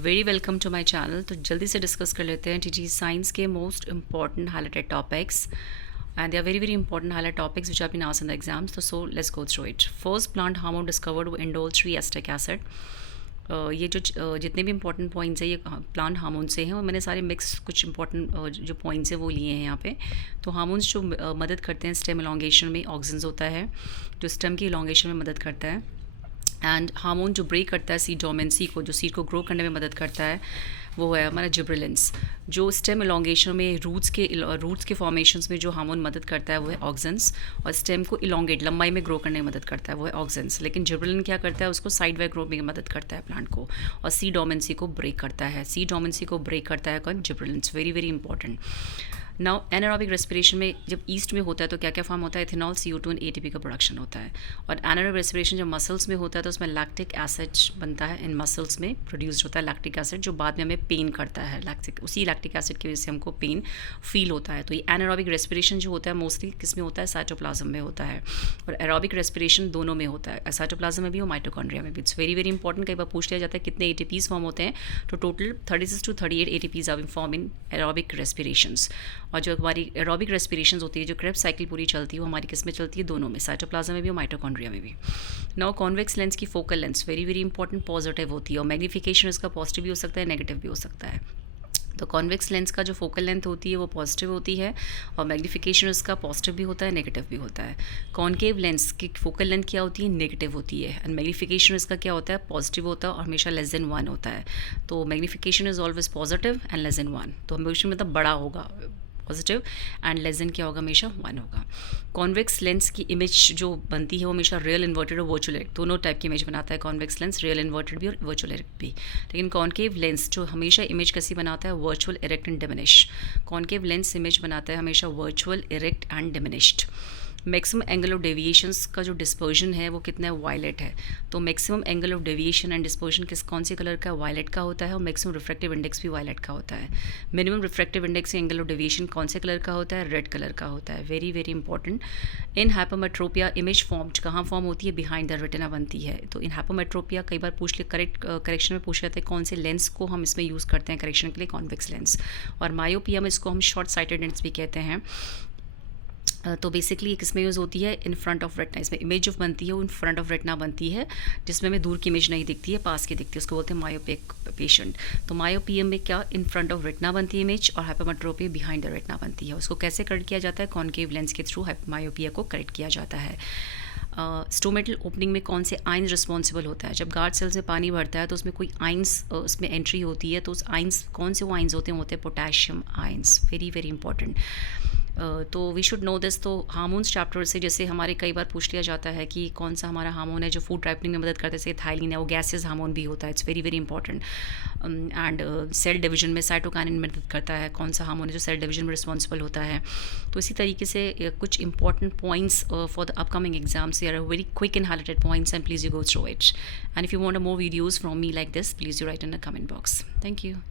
Very welcome to my channel. तो जल्दी से डिस्कस कर लेते हैं टीजी साइंस के most important highlighted topics and they are very very important highlight topics which are been asked in the exams. तो so let's go through it. First plant hormone discovered वो indole 3 acetic acid. ये जो जितने भी important points हैं ये plant hormone से हैं और मैंने सारे मिक्स कुछ इंपॉर्टेंट जो पॉइंट्स हैं वो लिए हैं यहाँ पे। तो हार्मोन्स जो मदद करते हैं स्टेम इलॉन्गेशन में, ऑक्सिन्स होता है जो स्टेम की इलॉन्गेशन में मदद करता है। एंड हार्मोन जो ब्रेक करता है सीड डोमेंसी को, जो सीड को ग्रो करने में मदद करता है, वो है हमारा जिब्रेलिन्स। जो स्टेम इलॉन्गेशन में रूट्स के फॉर्मेशंस में जो हार्मोन मदद करता है वो है ऑक्सिन्स, और स्टेम को इलॉन्गेट लंबाई में ग्रो करने में मदद करता है वो है ऑक्सिन्स। लेकिन जिब्रेलिन क्या करता है, उसको साइड वाई ग्रो में मदद करता है प्लांट को, और सी डोमेंसी को ब्रेक करता है। सी डोमेंसी को ब्रेक करता है कौन? Gibberellins. Very very important. Now anaerobic respiration में जब ईस्ट में होता है तो क्या क्या फॉर्म होता है? इथेनॉल, CO2 एंड ATP का प्रोडक्शन होता है। और एनारोबिक रेस्पिरेशन जब मसल्स में होता है तो उसमें लैक्टिक एसिड बनता है, इन मसल्स में प्रोड्यूस होता है लैक्टिक एसिड, जो बाद में हमें पेन करता है। उसी लैक्टिक एसिड की वजह से हमको पेन फील होता है। तो ये एनारोबिक रेस्पिरेशन जो होता है मोस्टली किस में होता है? साइटोप्लाज्म में होता है। और एरोबिक रेस्पिरेशन दोनों में होता है, साइटोप्लाज्म में भी और माइटोकॉन्ड्रिया में भी। It's very very important. कई बार पूछ लिया जाता है कितने ATPs फॉर्म होते हैं, तो total 36 to 38 ATPs are form in aerobic respirations. और जो हमारी एरोबिक रेस्पिरेशंस होती है, जो क्रेब्स साइकिल पूरी चलती है, वो हमारी किस में चलती है? दोनों में, साइटोप्लाज्म में भी और माइटोकॉन्ड्रिया में भी। नाउ कॉन्वेक्स लेंस की focal length very very important, positive होती है, और मैग्नीफिकेशन इसका पॉजिटिव भी हो सकता है, नेगेटिव भी हो सकता है। तो कॉन्वेक्स लेंस का जो फोकल लेंथ होती है वो पॉजिटिव होती है, और मैग्नीफिकेशन उसका पॉजिटिव भी होता है, नेगेटिव भी होता है। कॉन्केव लेंस की फोकल लेंथ क्या होती है? नेगेटिव होती है। एंड मैग्नीफिकेशन इसका क्या होता है? पॉजिटिव होता है, और हमेशा लेस देन 1 होता है। तो magnification is always positive and less than 1। तो हमेशा मतलब बड़ा होगा पॉजिटिव, एंड लेस देन क्या होगा? हमेशा 1 होगा। कॉन्वेक्स लेंस की इमेज जो बनती है वो हमेशा रियल इन्वर्टेड और वर्चुअल इरेक्ट दोनों टाइप की इमेज बनाता है कॉन्वेक्स लेंस, रियल इन्वर्टेड भी और वर्चुअल इरेक्ट भी। लेकिन कॉन्केव लेंस जो हमेशा इमेज कैसी बनाता है? Virtual erect and diminish. Concave lens image बनाता है हमेशा virtual erect and diminished. Maximum angle of deviations का जो डिस्पर्जन है वो कितना है? वायलेट है। तो maximum angle of deviation and dispersion कौन से कलर का? वायलेट का होता है, और मैक्सिमम रिफ्रैक्टिव इंडेक्स भी वायलेट का होता है। Minimum refractive index angle of deviation कौन से कलर का होता है? रेड कलर का होता है। Very very important. In hypermetropia image form कहाँ फॉर्म होती है? बिहाइंड द रेटिना बनती है। तो इन हाइपोमेट्रोपिया कई बार पूछ ले, करेक्शन में पूछ लेते हैं कौन से लेंस को हम इसमें यूज़ करते हैं करेक्शन के लिए? Convex lens. और मायोपिया में इसको हम शॉर्ट साइटेडनेस भी कहते हैं। तो बेसिकली किस में यूज़ होती है? In front of रेटना। इसमें इमेज जो बनती है वो इन फ्रंट ऑफ रेटना बनती है, जिसमें हमें दूर की इमेज नहीं दिखती है, पास की दिखती है, उसको बोलते हैं मायोपिक पेशेंट। तो मायोपियम में क्या? इन फ्रंट ऑफ रेटना बनती है इमेज, और हाइपोमेट्रोपिया बिहाइंड द रेटना बनती है। उसको कैसे करेक्ट किया जाता है? कॉन्केव लेंस के थ्रू मायोपिया को करेक्ट किया जाता है। स्टोमेटल ओपनिंग में कौन से आइंस रिस्पॉन्सिबल होता है? जब गार्ड सेल से पानी भरता है तो उसमें कोई आइंस उसमें एंट्री होती है, तो उस आइंस कौन से वो आइंस होते हैं potassium ions. Very very important. तो वी शुड नो दिस। तो हार्मोन्स चैप्टर से जैसे हमारे कई बार पूछ लिया जाता है कि कौन सा हमारा हार्मोन है जो फूड राइपनिंग में मदद करता है, जैसे थायलिन है, वो गैसेस हार्मोन भी होता है। It's very very important. And cell division में साइटोकाइनिन मदद करता है, कौन सा हार्मोन है जो सेल डिवीजन में रिस्पॉन्सिबल होता है। तो इसी तरीके से कुछ important points for the upcoming exams are very quick and highlighted points, and please you go through it. And if you want more videos from me like this, please you write in the comment box. Thank you.